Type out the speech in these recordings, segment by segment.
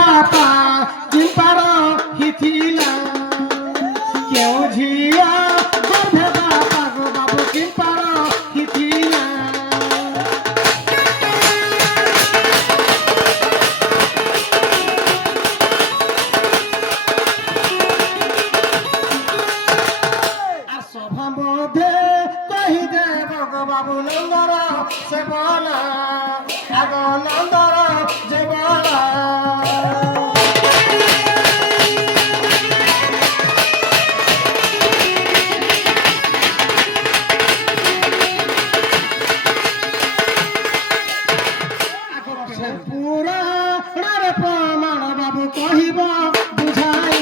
বাপা কিম্পার হিথিলা কেউ ঝিয়া গর্ভে বাপা গো বাবু কিম্পার হিথিলা আর সভা মধ্যে কহি দেব গো বাবু নন্দর সেবনা আগ নন্দর জীবনা পুরাণের প্রমাণ বাবু কহিব বুঝাই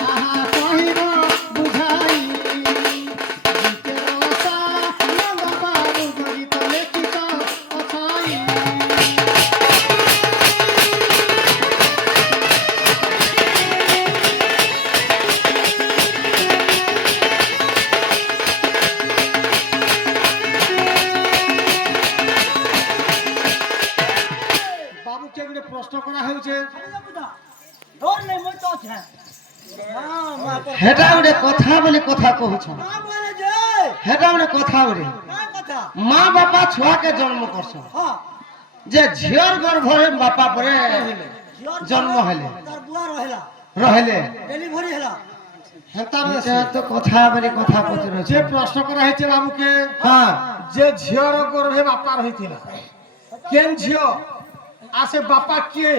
তাহা কহিব বুঝাই নন্দ বাবু গীত লেখিত অথাই বাবুকে গোটে প্রশ্ন করা হয়েছে হেটা গোটে কথা বলে কথা কହୁছ হেটা গোটে কথা বলে মা বাপা ছুয়াকে জন্ম করছ যে ঝিওর গর্ভরে বাপা পরে জন্ম হেলে রহেলে তো কথা বলে কথা পচরে যে প্রশ্ন করা হয়েছে বাবুকে হ্যাঁ যে ঝিওর গর্ভে বাপা রহিছিলা কেন ঝিও আসে বাপা কে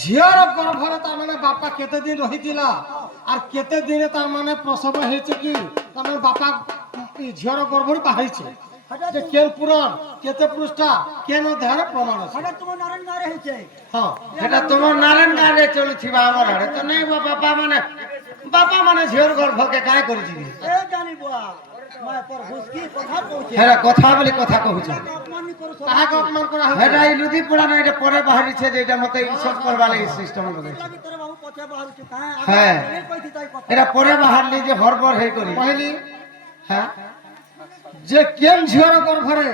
ঝিওর গর্ভরে তার মানে বাপা কেতে দিন রহিছিলা আর কেতে দিনে তার মানে প্রসব হয়েছে কি তার মানে বাপা ঝিওর গর্ভরে বাহাইছে যে কেন পুরাণ কেতে পৃষ্ঠা কেন দেহর প্রমাণ আছে এটা তোমার নারায়ণ গাঁরে হয়েছে হ্যাঁ এটা তোমার নারায়ণ গাঁরে চলছিবা আমার আড়ে তো নেই বাপা মানে ঝিওর গর্ভকে কায় করেছি এ জানি বুয়া মা পর হুসকি কথা কইছে হ্যাঁ কথা বলে কথা কହୁছ অপমান কর সব কাহাকে অপমান করা হবে এটা এই লুধি পোড়া না এটা পরে বাহারিছে যে এটা মতে ইজ্জত করবা লাগি সিস্টেম করে লাগি তোর বাবু পছে বাহারছে কায় হ্যাঁ আগে কইতি তাই কথা এটা পরে বাহারলি যে হরবর হে করি কইলি হ্যাঁ যে কেন ঝিওর গর্ভরে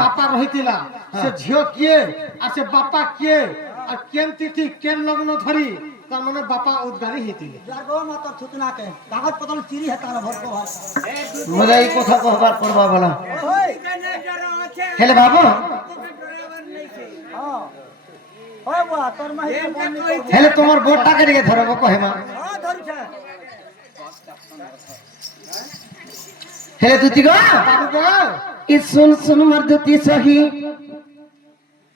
বাপা রহিতিলা সে ঝিও কিয়ে আর সে বাপা কিয়ে আর কেন তিথি কেন লগ্ন ধরি তার মানে বাপা উদ্গারি হইতিলে যার গো মা তোর ছুতনা কে কাগজ পতল চিরি হেতার ভর কো ভার মোরা এই কথা কহবার পড়বা বলা ওই হেলে বাবু হ্যাঁ ওই বুয়া তোর মা হেলে তোমার বোটটাকে দিকে ধরবো কহে মা হ্যাঁ ধরছে হেলে তুই গো বাবু গো ই শুন শুন মর্দতি সহি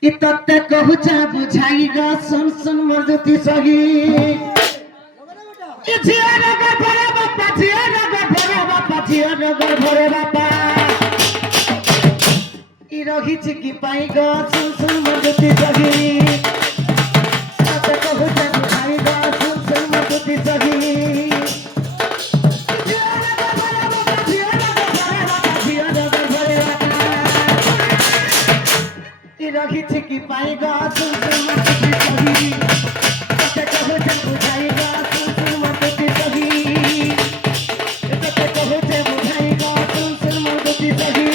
ই তত্তে কহুচা বুঝাই গো শুন শুন মর্দতি সহি ই ঝিওর গর্ভরে বাপা ঝিওর গর্ভরে বাপা ঝিওর গর্ভরে বাপা ই রহিছি কি পাই গো শুন শুন মর্দতি সহি তত্তে কহুচা বুঝাই গো শুন শুন মর্দতি সহি রখিছি কি পাই গা শুন শুন মতি সহি এটা কহতে বুঝাই গা শুন শুন মতি সহি এটা কহতে বুঝাই গা শুন শুন মতি সহি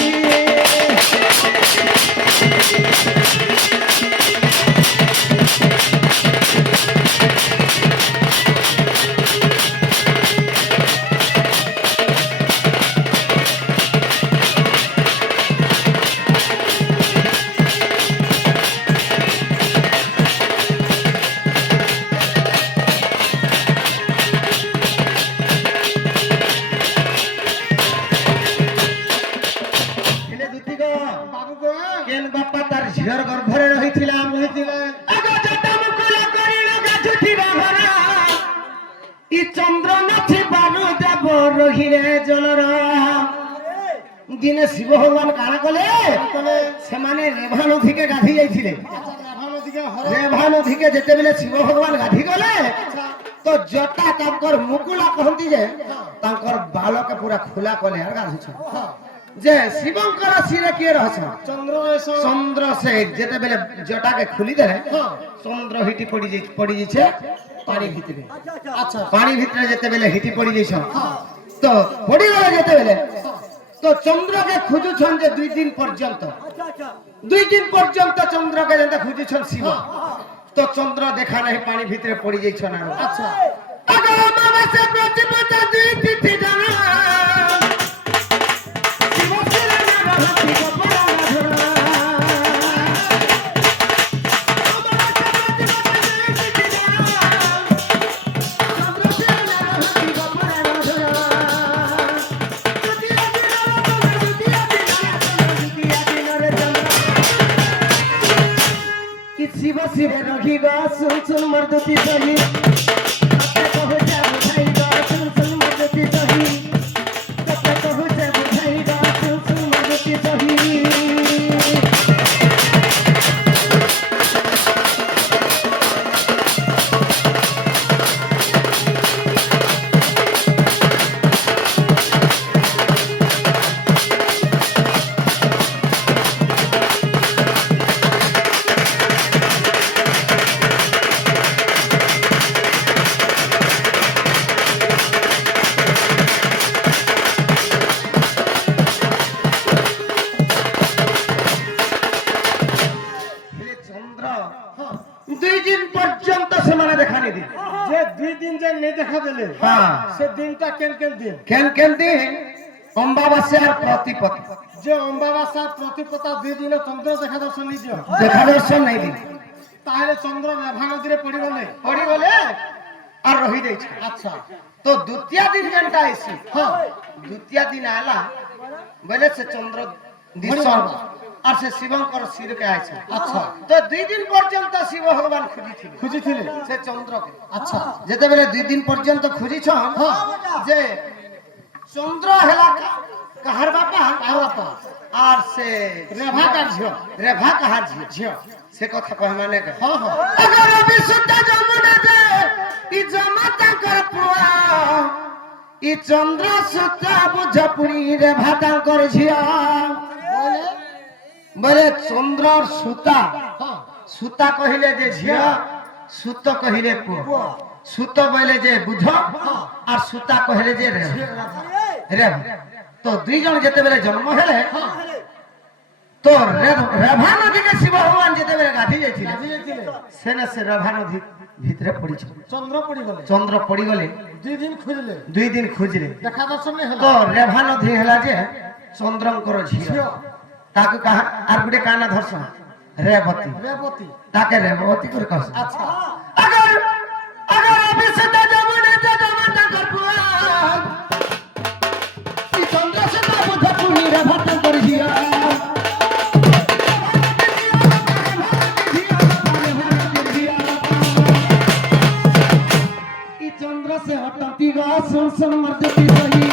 কেন বাপা তার ঝিওর গর্ভরে রহিছিলাম ই চন্দ্র নাথি বানু দেব রহিলে জলর দিনে শিব ভগবান কারা কলে সেমানে রেভা নদীকে গাধি যাইছিলে রেভা নদীকে যেতেবেলে শিব ভগবান গাধি গলে তো জটা তাঙ্কর মুকুলা কহନ୍ତି যে তাঙ্কর বালকে পুরা খোলা কলে আর গাধুছ যে শিবঙ্কর শিরে কে রহছ চন্দ্রশেখর যেতেবেলে জটাকে খুলি দেলে চন্দ্র হিটি পড়ি যাইছে পানি ভিতরে আচ্ছা পানি ভিতরে যেতেবেলে হিটি পড়ি যাইছ তো পড়ি গলে যেতেবেলে তো চন্দ্রকে খুঁজুছন যে 2 দিন পর্যন্ত 2 দিন পর্যন্ত চন্দ্রকে যেতে খুঁজুছন শিব তো চন্দ্র দেখা নাই পানি ভিতরে পড়ে যাইছ না আচ্ছা আগো অমাবাস্যা প্রতিপদা দুই তিথি জানা শিবসিরা না রহতি গোপরা ধরা शिव शिव रखी गा सुन सुन मर्दती सही कहो जा बुझाई गा सुन सुन मर्दती सही कहो जा बुझाई गा सुन सुन मर्दती सही দুই দিন পর্যন্ত সমানে দেখা নেই দিন যে 2 দিন যে নেই দেখা দিলে হ্যাঁ সে দিনটা কেন দিন কেন দিন অমাবাস্যা আর প্রতিপদ যে অমাবাস্যা প্রতিপদা 2 দিনে চন্দ্র দেখা দর্শন নিজ দেখা দর্শন নাই দিন তাহলে চন্দ্র মেঘা নদীরে পড়ি গলে আর রহি যাইছে আচ্ছা তো দ্বিতীয় দিন যেটা আইছি হ্যাঁ দ্বিতীয় দিন আলা বলে সে চন্দ্র দিশন আর সে শিবঙ্কর শিরকে আইছে আচ্ছা তো 2 দিন পর্যন্ত শিব ভগবান খুঁজিছিলে সে চন্দ্রকে আচ্ছা যেতেবেলে 2 দিন পর্যন্ত খুঁজিছন যে চন্দ্র হেলা কাহার বাপা আর সে রেভা কাহার ঝিও সে কথা কয় মানে अगर বিশুদ্ধ যমুনা যে ই জমাতা কর পুয়া ই চন্দ্র সুতা বুঝপুরি রেভা তাঙ্কর ঝিয়া বলে চন্দ্রর সুতা সুতা কহিলে যে ঝিয়া সুত কহিলে পুয়া সুত বলে যে বুঝ আর সুতা কহিলে যে রেভা তো 2 জন যেতেবেলে জন্ম হেলে তো রেভা নদীকে শিব ভগবান যেতেবেলে গাধি যাইছিল সেনে সে রেভা নদী ভিতরে পড়িছে চন্দ্র পড়ি গলে 2 দিন খুঁজলে দেখা দর্শন তো রেভা নদী হেলা যে চন্দ্রঙ্কর ঝিও তাকে কাহা আর গুটে কানা ধরছ রেবতী তাকে রেবতী করে কস আচ্ছা अगर অবিশুদ্ধ যমুনা যে জমাতা কর পুয়া ই চন্দ্র সুতা বুঝপুরি রেভা তাঙ্কর ঝিয়া चंद्र से हटती गा सुन सुन मर्दती सही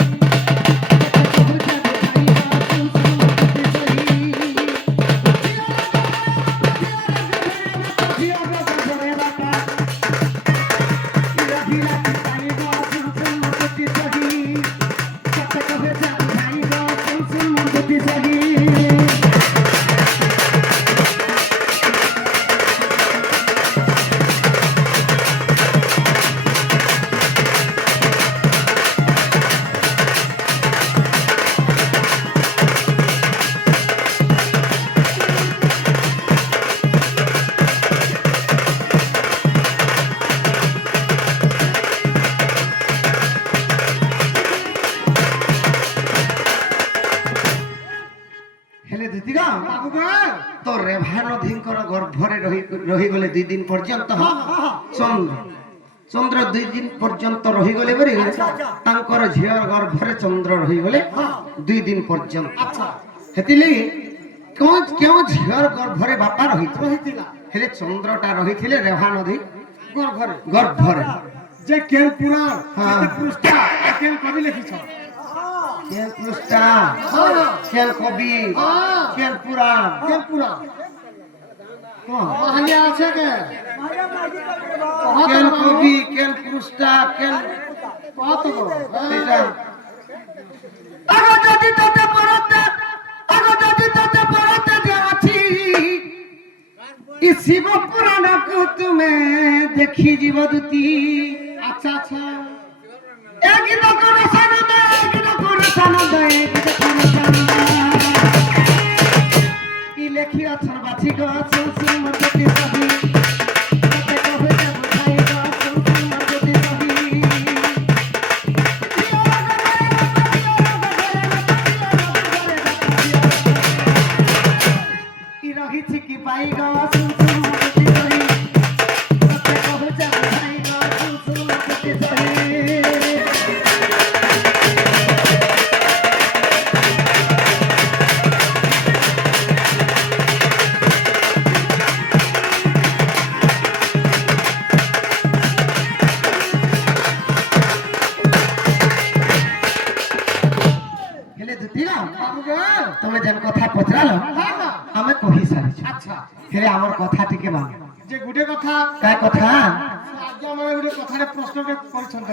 तो रेभा नदींकर गर्भरे रही गले 2 दिन पर्यंत चंद्र चंद्र 2 दिन पर्यंत रही गले बरे तांकर झियर गर्भरे चंद्र रही गले 2 दिन पर्यंत हेतिले क्यों झियर गर्भरे बापा रहिथिला हेले चंद्रटा रहिथिले रेभा नदी गर्भरे जे केन पुराण पृष्ठा केन कवि लिखिछ केन पृष्ठा केन कवि केन पुराण कहानी আছে কে केन कवि केन पृष्ठा केन কত এটা আগো যদি তোতে পরতে যে আছি ই শিব পুরাণ কো তুমি দেখি জীব দুতি আচ্ছা আচ্ছা এক তো কোন সানন্দ এক তো কোন সানন্দ ই লেখি অছন বাছি গো সুন সুন মতে সবি ରହିଛି କି ପାଇ ଗା ସୁସୁମ କୁଟି ସହି ତତେ କହୁଚା ଭାଇ ଗା ସୁସୁମ କୁଟି ସହି ହେଲେ ଦୁତିରା ତମେ ଯେନ୍ କଥା ପଚରାଲ ଆମେ କହି ସାରିଛୁ আচ্ছা ହେଲେ ଆମର କଥା ଟିକେ ମାନ যে গুটে কথা କାଏ କଥା আজ আমার গুটে কথারে প্রশ্নটা করছন্তে